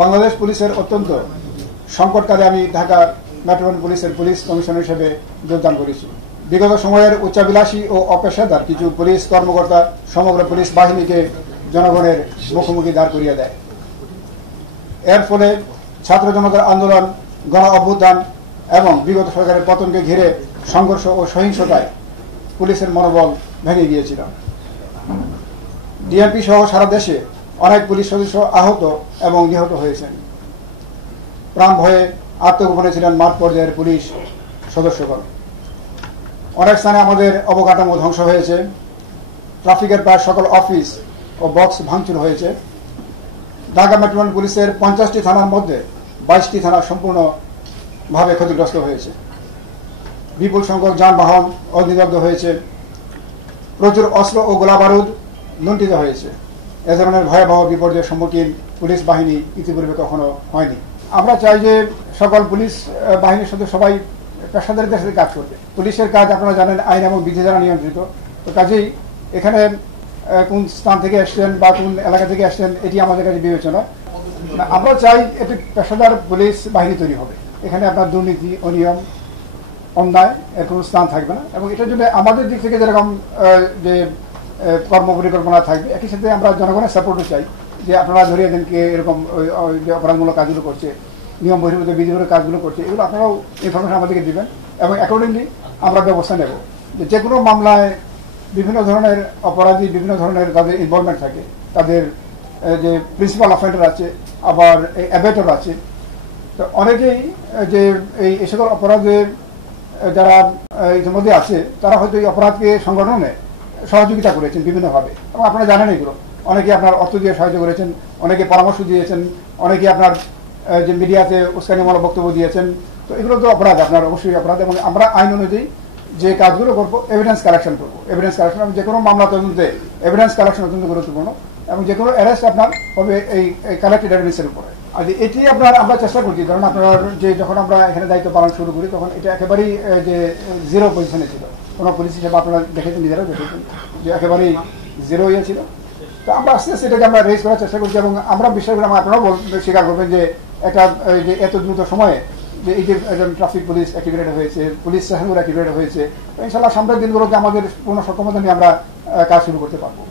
বাংলাদেশ পুলিশের অত্যন্ত সংকটকালে আমি ঢাকা মেট্রোপলিটন পুলিশের পুলিশ কমিশনার হিসেবে যোগদান করেছি। বিগত সময়ের উচ্চাভিলাষী ও অপেশাদার কিছু পুলিশ কর্মকর্তা সমগ্র পুলিশ বাহিনীকে জনগণের মুখোমুখি দাঁড় করিয়ে দেয়। এর ফলে ছাত্র জনতার আন্দোলন, গণ অভ্যুত্থান এবং বিগত সরকারের পতনকে ঘিরে সংঘর্ষ ও সহিংসতায় পুলিশের মনোবল ভেঙে গিয়েছিল। ডিএমপি সহ সারা দেশে অনেক পুলিশ সদস্য আহত এবং নিহত হয়েছেন। প্রাণ ভয়ে আত্মগোপনে ছিলেন মাঠ পর্যায়ের পুলিশ সদস্যগণ। অনেক স্থানে আমাদের অবকাঠামো ধ্বংস হয়েছে। ট্রাফিকের প্রায় সকল অফিস ও বক্স ভাঙচুর হয়েছে। ঢাকা মেট্রোপলিটন পুলিশের 50টি থানার মধ্যে 22টি থানা সম্পূর্ণভাবে ক্ষতিগ্রস্ত হয়েছে। বিপুল সংখ্যক যানবাহন অগ্নিদগ্ধ হয়েছে। প্রচুর অস্ত্র ও গোলাবারুদ লুণ্ঠিত হয়েছে। এ ধরনের ভয়াবহ বিপর্যয়ের সম্মুখীন পুলিশ বাহিনী ইতিপূর্বে কখনো হয়নি। আমরা চাই যে সকল পুলিশ বাহিনীর সাথে সবাই পেশাদারিত্বের সাথে কাজ করবে। পুলিশের কাজ আপনারা জানেন আইন এবং বিধি দ্বারা নিয়ন্ত্রিত। তো কাজেই এখানে কোন স্থান থেকে আসছেন বা কোন এলাকা থেকে আসছেন এটি আমাদের কাছে বিবেচনা। আমরা চাই একটি পেশাদার পুলিশ বাহিনী তৈরি হবে। এখানে আপনার দুর্নীতি, অনিয়ম, অন্যায় এর কোনো স্থান থাকবে না। এবং এটার জন্য আমাদের দিক থেকে যেরকম যে কর্ম পরিকল্পনা থাকবে, একই সাথে আমরা জনগণের সাপোর্টও চাই যে আপনারা ধরিয়ে দেন কে এরকম যে অপরাধমূলক কাজগুলো করছে, নিয়ম বহির্ভূত বিধিমূলক কাজগুলো করছে, এগুলো আপনারাও ইনফরমেশন আমাদেরকে দিবেন এবং অ্যাকর্ডিংলি আমরা ব্যবস্থা নেব। যে কোনো মামলায় বিভিন্ন ধরনের অপরাধী, বিভিন্ন ধরনের তাদের ইনভলভমেন্ট থাকে। তাদের যে প্রিন্সিপাল অফেন্ডার আছে, আবার অ্যাবেটর আছে। তো অনেকেই যে এই সকল অপরাধে যারা ইতিমধ্যে আছে তারা হয়তো এই অপরাধকে সংগঠনে সহযোগিতা করেছেন বিভিন্নভাবে। এবং আপনারা জানেন এগুলো। অনেকে আপনার অর্থ দিয়ে সাহায্য করেছেন, অনেকে পরামর্শ দিয়েছেন, অনেকে আপনার যে মিডিয়াতে উস্কানিমূলক বক্তব্য দিয়েছেন। তো এগুলো তো অপরাধ, আপনার অবশ্যই অপরাধ। এবং আমরা আইন অনুযায়ী যে কাজগুলো করবো, এভিডেন্স কালেকশন করবো। এভিডেন্স কালেকশন এবং যে কোনো মামলা তদন্তে এভিডেন্স কালেকশন অত্যন্ত গুরুত্বপূর্ণ এবং যে কোনো অ্যারেস্ট আপনার হবে এই কালেক্টেড এভিডেন্সের উপরে। আর এটি আমরা চেষ্টা করছি। ধরুন আপনার যে যখন আমরা এখানে দায়িত্ব পালন শুরু করি তখন এটা একেবারেই যে জিরো পজিশনে ছিল। কোনো পুলিশ হিসেবে আপনারা দেখেছেন, নিজেরাও দেখেছেন যে একেবারেই জিরো ইয়ে ছিল। তো আমরা আস্তে আস্তে এটাকে আমরা রেজ করার চেষ্টা করছি এবং আমরা বিশ্বাস করি, আপনারাও স্বীকার করবেন যে একটা যে এত দ্রুত সময়ে যে এই যে একজন ট্রাফিক পুলিশ অ্যাক্টিভেটেড হয়েছে, পুলিশ স্টেশনগুলো অ্যাক্টিভেটেড হয়েছে, ইনশাআল্লাহ সামনের দিনগুলোতে আমাদের পূর্ণ সক্ষমতা নিয়ে আমরা কাজ শুরু করতে পারবো।